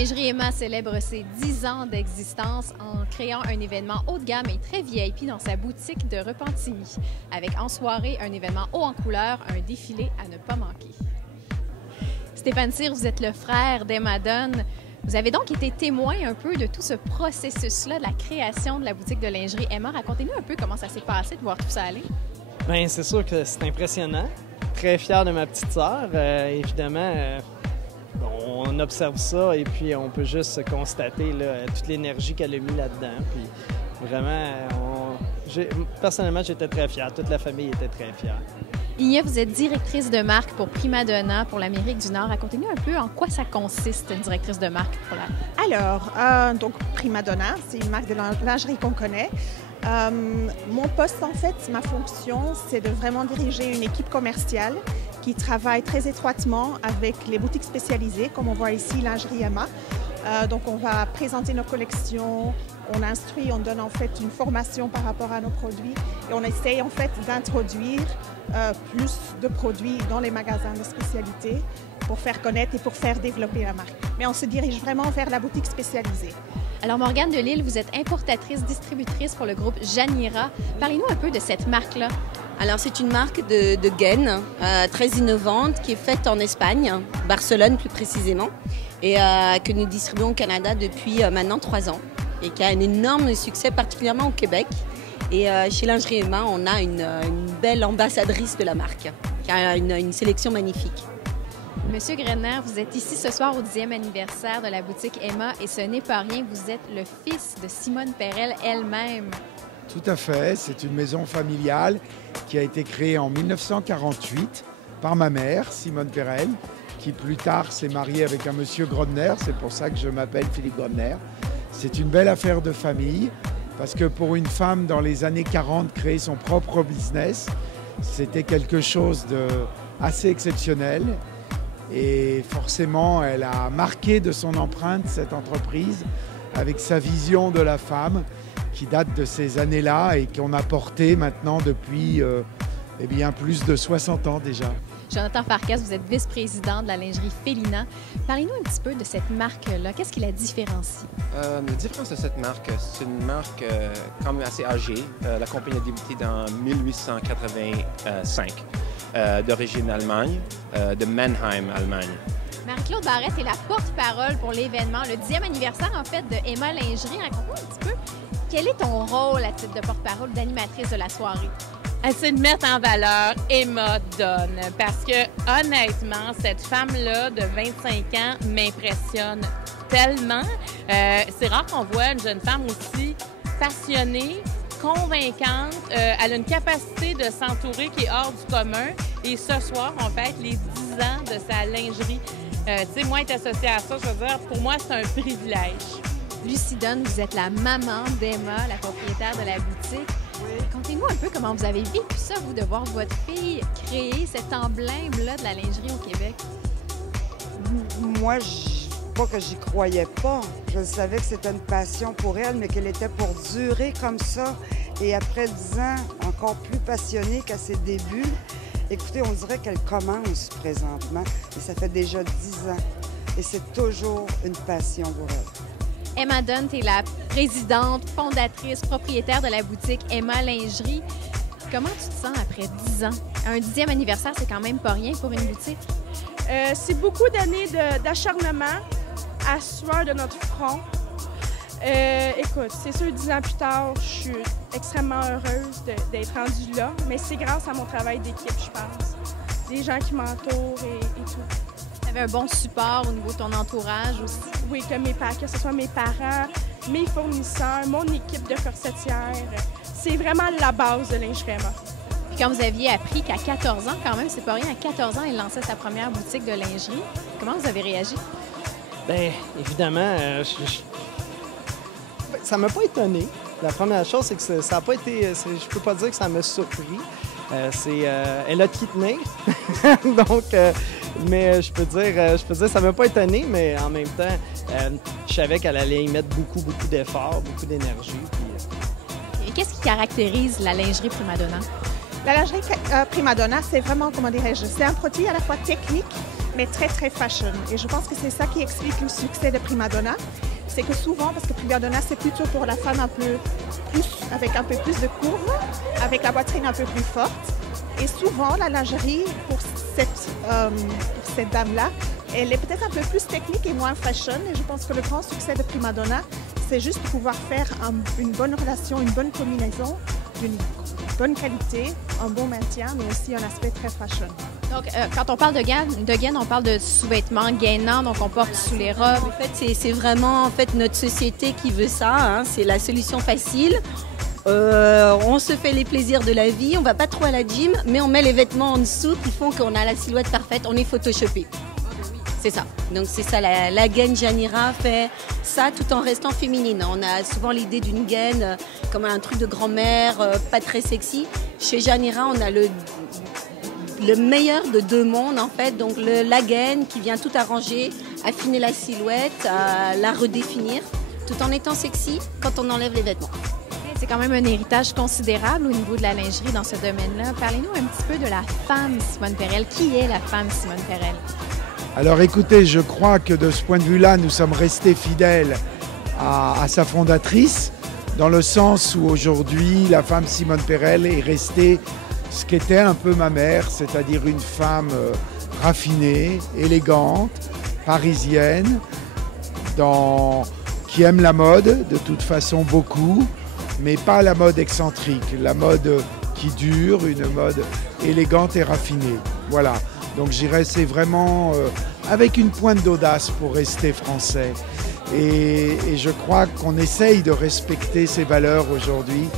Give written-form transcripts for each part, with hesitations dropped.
Lingerie Emma célèbre ses 10 ans d'existence en créant un événement haut de gamme et très VIP dans sa boutique de Repentigny. Avec en soirée un événement haut en couleur, un défilé à ne pas manquer. Stéphane Cyr, vous êtes le frère d'Emma Dunn. Vous avez donc été témoin un peu de tout ce processus-là, de la création de la boutique de lingerie Emma. Racontez-nous un peu comment ça s'est passé de voir tout ça aller. Bien, c'est sûr que c'est impressionnant. Très fier de ma petite sœur. Évidemment, on observe ça et puis on peut juste constater là, toute l'énergie qu'elle a mis là-dedans. Puis vraiment, personnellement, j'étais très fier. Toute la famille était très fière. Inia, vous êtes directrice de marque pour Primadonna pour l'Amérique du Nord. Racontez-nous un peu en quoi ça consiste, une directrice de marque pour la... Alors, donc Primadonna, c'est une marque de lingerie qu'on connaît. Mon poste, en fait, ma fonction, c'est de vraiment diriger une équipe commerciale qui travaille très étroitement avec les boutiques spécialisées, comme on voit ici, Lingerie Emma. Donc, on va présenter nos collections, on instruit, on donne en fait une formation par rapport à nos produits et on essaye en fait d'introduire plus de produits dans les magasins de spécialité pour faire connaître et pour faire développer la marque. Mais on se dirige vraiment vers la boutique spécialisée. Alors, Morgane Delille, vous êtes importatrice, distributrice pour le groupe Janira. Parlez-nous un peu de cette marque-là. Alors, c'est une marque de gaines très innovante qui est faite en Espagne, Barcelone plus précisément, et que nous distribuons au Canada depuis maintenant 3 ans et qui a un énorme succès, particulièrement au Québec. Et chez Lingerie Emma, on a une belle ambassadrice de la marque qui a une sélection magnifique. Monsieur Grenner, vous êtes ici ce soir au 10e anniversaire de la boutique Emma et ce n'est pas rien, vous êtes le fils de Simone Perel elle-même. Tout à fait, c'est une maison familiale qui a été créée en 1948 par ma mère, Simone Perel, qui plus tard s'est mariée avec un monsieur Grodner, c'est pour ça que je m'appelle Philippe Grodner. C'est une belle affaire de famille, parce que pour une femme dans les années 40, créer son propre business, c'était quelque chose d'assez exceptionnel. Et forcément, elle a marqué de son empreinte cette entreprise avec sa vision de la femme qui date de ces années-là et qu'on a portée maintenant depuis plus de 60 ans déjà. Jonathan Farkas, vous êtes vice-président de la lingerie Félina. Parlez-nous un petit peu de cette marque-là. Qu'est-ce qui la différencie? La différence de cette marque, c'est une marque quand même assez âgée. La compagnie a débuté en 1885, d'origine Allemagne, de Mannheim, Allemagne. Marie-Claude Barrette est la porte-parole pour l'événement, le 10e anniversaire en fait de Emma Lingerie. Raconte-nous un petit peu, quel est ton rôle à titre de porte-parole, d'animatrice de la soirée? C'est de mettre en valeur Emma Dunn parce que, honnêtement, cette femme-là de 25 ans m'impressionne tellement. C'est rare qu'on voit une jeune femme aussi passionnée, convaincante. Elle a une capacité de s'entourer qui est hors du commun. Et ce soir, on fête les 10 ans de sa lingerie. Tu sais, moi, être associée à ça, je veux dire, pour moi, c'est un privilège. Lucie Dunn, vous êtes la maman d'Emma, la propriétaire de la boutique. Racontez-nous un peu comment vous avez vécu ça, vous, de voir votre fille créer cet emblème-là de la lingerie au Québec. Moi, pas que j'y croyais pas. Je savais que c'était une passion pour elle, mais qu'elle était pour durer comme ça. Et après 10 ans, encore plus passionnée qu'à ses débuts. Écoutez, on dirait qu'elle commence présentement. Et ça fait déjà 10 ans. Et c'est toujours une passion pour elle. Emma Dunn, tu es la présidente, fondatrice, propriétaire de la boutique Emma Lingerie. Comment tu te sens après 10 ans? Un 10e anniversaire, c'est quand même pas rien pour une boutique. C'est beaucoup d'années d'acharnement à sueur de notre front. Écoute, c'est sûr, 10 ans plus tard, je suis extrêmement heureuse d'être rendue là, mais c'est grâce à mon travail d'équipe, je pense. Des gens qui m'entourent et tout. Tu avais un bon support au niveau de ton entourage aussi? Oui, que ce soit mes parents, mes fournisseurs, mon équipe de corsetières. C'est vraiment la base de Lingerie Emma. Puis quand vous aviez appris qu'à 14 ans, quand même, c'est pas rien, à 14 ans, elle lançait sa première boutique de lingerie, comment vous avez réagi? Bien, évidemment, ça m'a pas étonné. La première chose, c'est que ça n'a pas été... Je peux pas dire que ça m'a surpris. Elle a de qui tenir. Donc, mais je peux dire, ça m'a pas étonné, mais en même temps, je savais qu'elle allait y mettre beaucoup d'efforts, beaucoup d'énergie. Et qu'est-ce qui caractérise la lingerie Primadonna? La lingerie Primadonna, c'est vraiment, comment dirais-je, c'est un produit à la fois technique, mais très, très fashion. Et je pense que c'est ça qui explique le succès de Prima Donna. C'est que souvent, parce que Prima Donna, c'est plutôt pour la femme avec un peu plus de courbe, avec la poitrine un peu plus forte. Et souvent, la lingerie, pour cette dame-là, elle est peut-être un peu plus technique et moins fashion. Et je pense que le grand succès de Prima Donna, c'est juste pouvoir faire une bonne relation, une bonne combinaison, d'une bonne qualité, un bon maintien, mais aussi un aspect très fashion. Donc, quand on parle de gaine, on parle de sous-vêtements gainants, donc on porte sous les robes. En fait, c'est vraiment notre société qui veut ça. Hein. C'est la solution facile. On se fait les plaisirs de la vie, on va pas trop à la gym, mais on met les vêtements en dessous qui font qu'on a la silhouette parfaite, on est photoshopé. C'est ça. Donc c'est ça, la gaine Janira fait ça tout en restant féminine. On a souvent l'idée d'une gaine comme un truc de grand-mère, pas très sexy. Chez Janira, on a le meilleur de deux mondes en fait. Donc la gaine qui vient tout arranger, affiner la silhouette, la redéfinir, tout en étant sexy quand on enlève les vêtements. C'est quand même un héritage considérable au niveau de la lingerie dans ce domaine-là. Parlez-nous un petit peu de la femme Simone Perel. Qui est la femme Simone Perel? Alors écoutez, je crois que de ce point de vue-là, nous sommes restés fidèles à sa fondatrice, dans le sens où aujourd'hui, la femme Simone Perel est restée ce qu'était un peu ma mère, c'est-à-dire une femme raffinée, élégante, parisienne, qui aime la mode, de toute façon beaucoup, mais pas la mode excentrique, la mode qui dure, une mode élégante et raffinée. Voilà. Donc j'irais, c'est vraiment avec une pointe d'audace pour rester français. Et je crois qu'on essaye de respecter ces valeurs aujourd'hui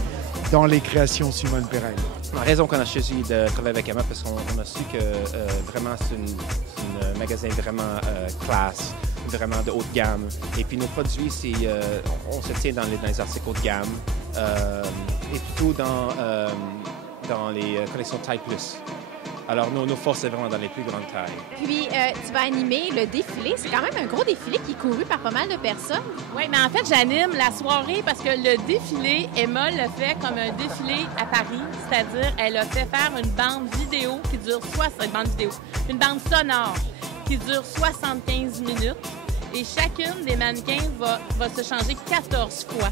dans les créations Simone Perel. La raison qu'on a choisi de travailler avec Emma, parce qu'on a su que vraiment c'est un magasin vraiment classe, vraiment de haute gamme. Et puis nos produits, on se tient dans les articles haut de gamme et plutôt dans les collections taille plus. Alors, nos forces, c'est vraiment dans les plus grandes tailles. Puis, tu vas animer le défilé. C'est quand même un gros défilé qui est couru par pas mal de personnes. Oui, mais en fait, j'anime la soirée parce que le défilé, Emma le fait comme un défilé à Paris. C'est-à-dire, elle a fait faire une bande vidéo qui dure une bande sonore qui dure 75 minutes. Et chacune des mannequins va se changer 14 fois.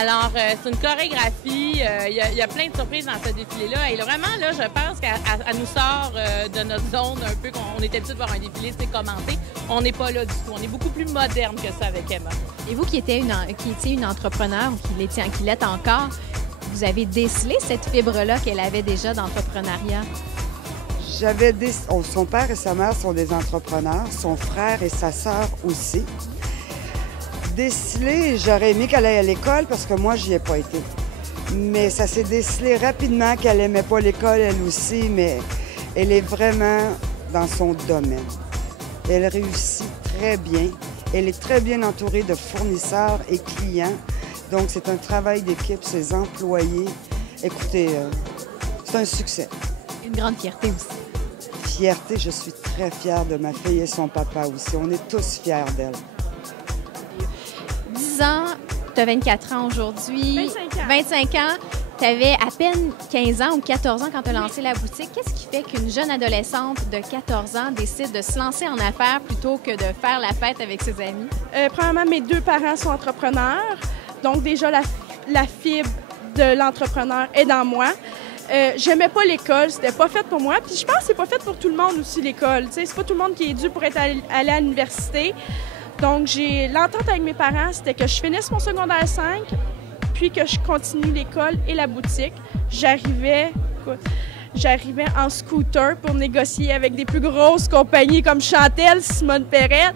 Alors, c'est une chorégraphie. Il y a plein de surprises dans ce défilé-là. Et vraiment, là, je pense qu'elle nous sort de notre zone un peu. On était habitué de voir un défilé commenté. On n'est pas là du tout. On est beaucoup plus moderne que ça avec Emma. Et vous qui étiez une entrepreneur, ou qui l'êtes encore, vous avez décelé cette fibre-là qu'elle avait déjà d'entrepreneuriat? Son père et sa mère sont des entrepreneurs. Son frère et sa sœur aussi. Décelé, j'aurais aimé qu'elle aille à l'école parce que moi, j'y ai pas été. Mais ça s'est décelé rapidement qu'elle aimait pas l'école, elle aussi, mais elle est vraiment dans son domaine. Elle réussit très bien. Elle est très bien entourée de fournisseurs et clients. Donc, c'est un travail d'équipe, ses employés. Écoutez, c'est un succès. Une grande fierté aussi. Fierté, je suis très fière de ma fille et son papa aussi. On est tous fiers d'elle. 10 ans, tu as 24 ans aujourd'hui. 25 ans. Tu avais à peine 15 ans ou 14 ans quand tu as lancé la boutique. Qu'est-ce qui fait qu'une jeune adolescente de 14 ans décide de se lancer en affaires plutôt que de faire la fête avec ses amis? Premièrement, mes deux parents sont entrepreneurs. Donc déjà, la fibre de l'entrepreneur est dans moi. J'aimais pas l'école, c'était pas fait pour moi. Puis je pense que c'est pas fait pour tout le monde aussi, l'école. C'est pas tout le monde qui est dû pour être allé à l'université. Donc, l'entente avec mes parents, c'était que je finisse mon secondaire 5, puis que je continue l'école et la boutique. J'arrivais en scooter pour négocier avec des plus grosses compagnies comme Chantel, Simone Perel.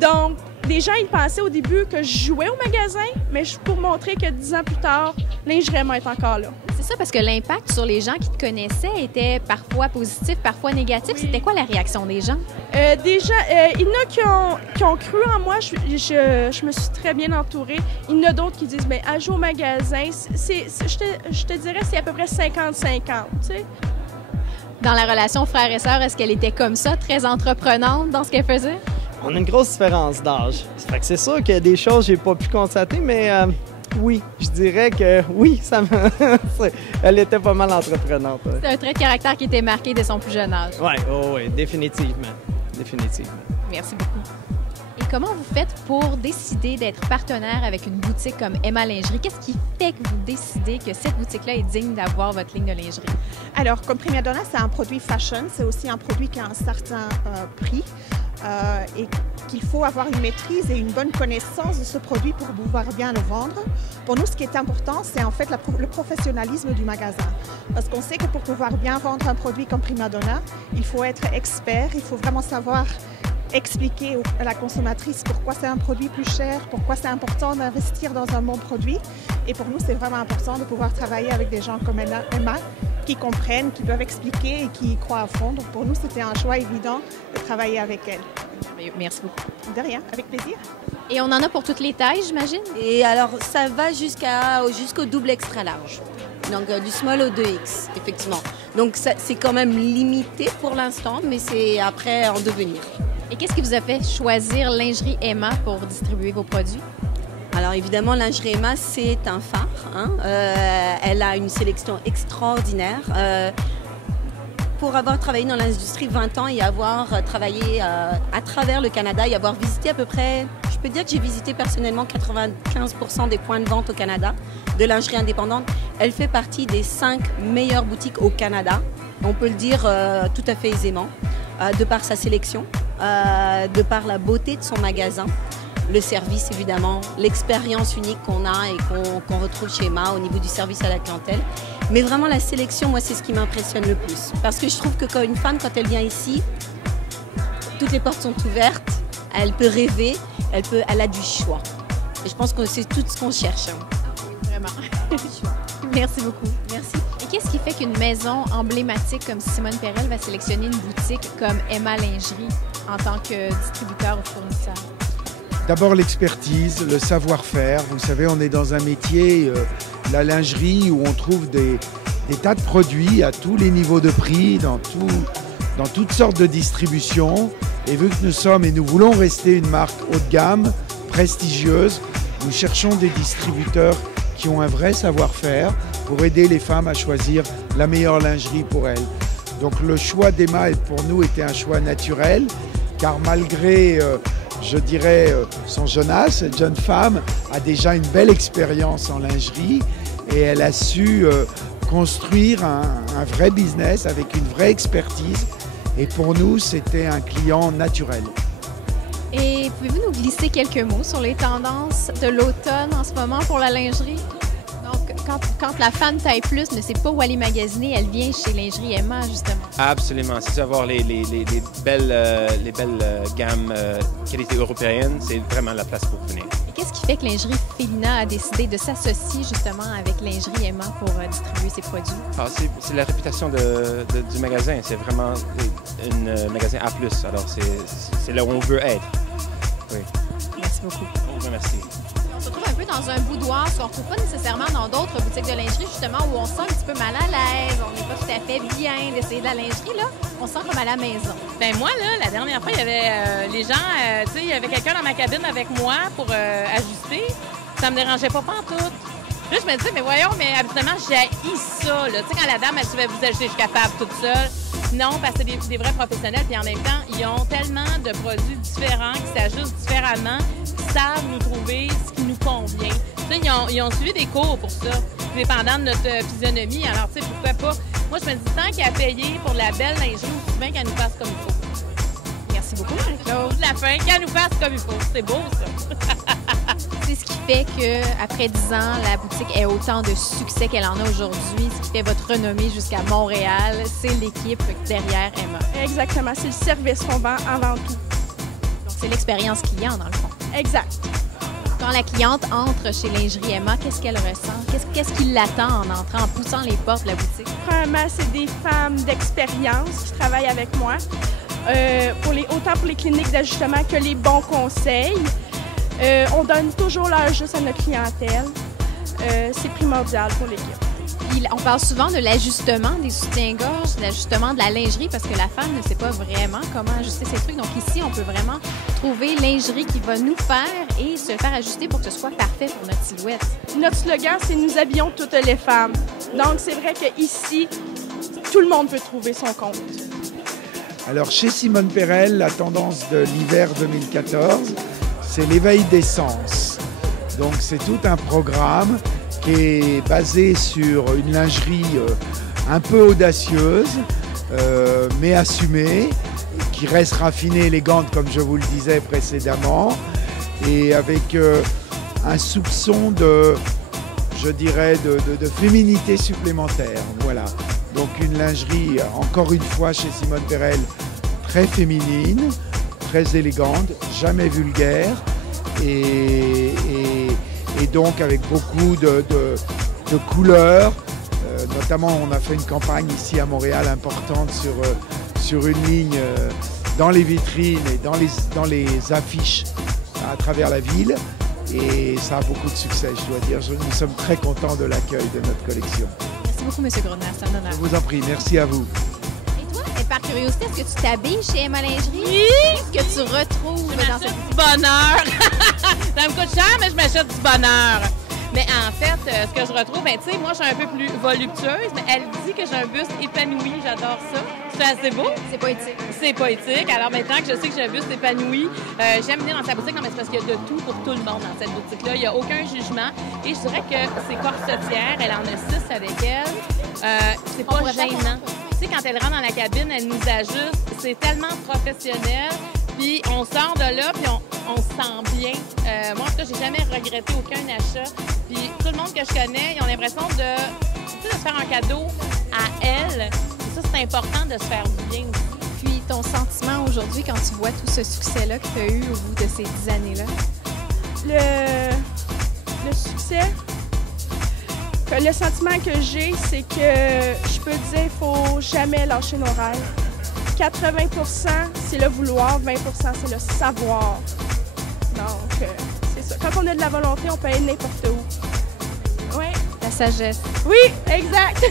Donc, les gens, ils pensaient au début que je jouais au magasin, mais pour montrer que 10 ans plus tard, Lingerie est encore là. C'est ça, parce que l'impact sur les gens qui te connaissaient était parfois positif, parfois négatif. Oui. C'était quoi la réaction des gens? Il y en a qui ont cru en moi. Je me suis très bien entourée. Il y en a d'autres qui disent, bien, à jouer au magasin, je te dirais, c'est à peu près 50-50, tu sais. Dans la relation frère et sœur, est-ce qu'elle était comme ça, très entreprenante dans ce qu'elle faisait? On a une grosse différence d'âge. Fait que c'est sûr qu'il y a des choses que j'ai pas pu constater, mais oui, je dirais que oui, elle était pas mal entreprenante. Ouais. C'est un trait de caractère qui était marqué dès son plus jeune âge. Oui, définitivement. définitivement. Merci beaucoup. Et comment vous faites pour décider d'être partenaire avec une boutique comme Emma Lingerie? Qu'est-ce qui fait que vous décidez que cette boutique-là est digne d'avoir votre ligne de lingerie? Alors, comme Prima Donna, c'est un produit fashion. C'est aussi un produit qui a un certain prix et qu'il faut avoir une maîtrise et une bonne connaissance de ce produit pour pouvoir bien le vendre. Pour nous, ce qui est important, c'est en fait le professionnalisme du magasin. Parce qu'on sait que pour pouvoir bien vendre un produit comme Prima Donna, il faut être expert, il faut vraiment savoir expliquer à la consommatrice pourquoi c'est un produit plus cher, pourquoi c'est important d'investir dans un bon produit. Et pour nous, c'est vraiment important de pouvoir travailler avec des gens comme Emma qui comprennent, qui peuvent expliquer et qui y croient à fond. Donc pour nous, c'était un choix évident de travailler avec elle. Merci beaucoup. De rien, avec plaisir. Et on en a pour toutes les tailles, j'imagine? Et alors, ça va jusqu'au double extra large. Donc, du small au 2X, effectivement. Donc, c'est quand même limité pour l'instant, mais c'est après en devenir. Et qu'est-ce qui vous a fait choisir Lingerie Emma pour distribuer vos produits? Alors évidemment, Lingerie Emma, c'est un phare. Hein? Elle a une sélection extraordinaire. Pour avoir travaillé dans l'industrie 20 ans et avoir travaillé à travers le Canada et avoir visité à peu près, je peux dire que j'ai visité personnellement 95% des points de vente au Canada de lingerie indépendante. Elle fait partie des 5 meilleures boutiques au Canada. On peut le dire tout à fait aisément, de par sa sélection, de par la beauté de son magasin, le service évidemment, l'expérience unique qu'on a et qu'on retrouve chez Emma au niveau du service à la clientèle. Mais vraiment la sélection, moi c'est ce qui m'impressionne le plus. Parce que je trouve que quand une femme, quand elle vient ici, toutes les portes sont ouvertes, elle peut rêver, elle a du choix. Et je pense que c'est tout ce qu'on cherche. Vraiment. Merci beaucoup. Merci. Et qu'est-ce qui fait qu'une maison emblématique comme Simone Perel va sélectionner une boutique comme Emma Lingerie en tant que distributeur ou fournisseur? D'abord l'expertise, le savoir-faire. Vous savez, on est dans un métier, la lingerie, où on trouve des tas de produits à tous les niveaux de prix, dans toutes sortes de distributions. Et vu que nous sommes et nous voulons rester une marque haut de gamme, prestigieuse, nous cherchons des distributeurs qui ont un vrai savoir-faire pour aider les femmes à choisir la meilleure lingerie pour elles. Donc le choix d'Emma pour nous était un choix naturel, car malgré je dirais, son jeune âge, cette jeune femme a déjà une belle expérience en lingerie et elle a su construire un vrai business avec une vraie expertise. Et pour nous, c'était un client naturel. Et pouvez-vous nous glisser quelques mots sur les tendances de l'automne en ce moment pour la lingerie? Donc, quand la femme taille plus ne sait pas où aller magasiner, elle vient chez Lingerie Emma, justement. Absolument. Si tu veux avoir les belles gammes qualité européenne, c'est vraiment la place pour venir. Et qu'est-ce qui fait que Lingerie Félina a décidé de s'associer justement avec Lingerie Emma pour distribuer ses produits? Ah, c'est la réputation du magasin. C'est vraiment un magasin A+. Alors, c'est là où on veut être. Oui. Merci beaucoup. Merci. On se retrouve un peu dans un boudoir, ce qu'on ne trouve pas nécessairement dans d'autres boutiques de lingerie, justement, où on se sent un petit peu mal à l'aise, on n'est pas tout à fait bien d'essayer de la lingerie, là. On se sent comme à la maison. Ben moi, là, la dernière fois, il y avait les gens, tu sais, il y avait quelqu'un dans ma cabine avec moi pour ajuster. Ça me dérangeait pas pantoute. Là, je me disais, mais voyons, mais habituellement, j'haïs ça, là. Tu sais, quand la dame, elle dit, vous ajuster, je suis capable toute seule. Non, parce que c'est des vrais professionnels, puis en même temps, ils ont tellement de produits différents qui s'ajustent différemment, qui savent nous trouver ce qui nous convient. Tu sais, ils ont suivi des cours pour ça, dépendant de notre physionomie. Alors, tu sais, pourquoi pas? Moi, je me dis, tant qu'à payer pour de la belle lingerie, c'est bien qu'elle nous fasse comme il faut. Merci beaucoup, Marie-Claude. De la fin, qu'elle nous fasse comme il faut. C'est beau, ça. C'est ce qui fait qu'après 10 ans, la boutique ait autant de succès qu'elle en a aujourd'hui. Ce qui fait votre renommée jusqu'à Montréal, c'est l'équipe derrière Emma. Exactement. C'est le service qu'on vend avant tout. Donc, c'est l'expérience client, dans le fond. Exact. Quand la cliente entre chez Lingerie Emma, qu'est-ce qu'elle ressent? Qu'est-ce qui l'attend en entrant, en poussant les portes de la boutique? Premièrement, c'est des femmes d'expérience qui travaillent avec moi, autant pour les cliniques d'ajustement que les bons conseils. On donne toujours l'heure juste à notre clientèle. C'est primordial pour l'équipe. On parle souvent de l'ajustement des soutiens-gorge, de l'ajustement de la lingerie, parce que la femme ne sait pas vraiment comment ajuster ses trucs. Donc ici, on peut vraiment trouver lingerie qui va nous faire et se faire ajuster pour que ce soit parfait pour notre silhouette. Notre slogan, c'est « Nous habillons toutes les femmes ». Donc c'est vrai qu'ici, tout le monde peut trouver son compte. Alors chez Simone Perel, la tendance de l'hiver 2014, c'est l'éveil des sens. Donc c'est tout un programme qui est basé sur une lingerie un peu audacieuse, mais assumée, qui reste raffinée, élégante, comme je vous le disais précédemment, et avec un soupçon de, je dirais, de féminité supplémentaire. Voilà. Donc une lingerie, encore une fois, chez Simone Perel, très féminine, très élégante, jamais vulgaire, et donc avec beaucoup de couleurs. Notamment, on a fait une campagne ici à Montréal importante sur une ligne dans les vitrines et dans les affiches à travers la ville. Et ça a beaucoup de succès, je dois dire. Nous sommes très contents de l'accueil de notre collection. Merci beaucoup, M. Grodner. C'est un honneur. Je vous en prie. Merci à vous. Et toi, par curiosité, est-ce que tu t'habilles chez Emma Lingerie? Oui! Qu'est-ce que tu retrouves dans cette du bonheur. Ça me coûte cher, mais je m'achète du bonheur. Mais en fait, ce que je retrouve, tu sais, moi, je suis un peu plus voluptueuse, mais elle dit que j'ai un buste épanoui. J'adore ça. C'est assez beau. C'est poétique. C'est poétique. Alors maintenant que je sais que j'ai un buste épanoui, j'aime venir dans sa boutique. Non, mais c'est parce qu'il y a de tout pour tout le monde dans cette boutique-là. Il n'y a aucun jugement. Et je dirais que ses corsetières, elle en a 6 avec elle. C'est pas gênant. Tu sais, quand elle rentre dans la cabine, elle nous ajuste. C'est tellement professionnel. Puis on sort de là, puis on se sent bien. Moi, en tout cas, j'ai jamais regretté aucun achat. Puis tout le monde que je connais, ils ont l'impression de se faire un cadeau à elle. Et ça, c'est important de se faire du bien aussi. Puis ton sentiment aujourd'hui quand tu vois tout ce succès-là que tu as eu au bout de ces 10 années-là? Le succès, le sentiment que j'ai, c'est que je peux te dire, il ne faut jamais lâcher nos rêves. 80 % c'est le vouloir, 20 % c'est le savoir. Donc, c'est ça. Quand on a de la volonté, on peut aller n'importe où. Oui. La sagesse. Oui, exact.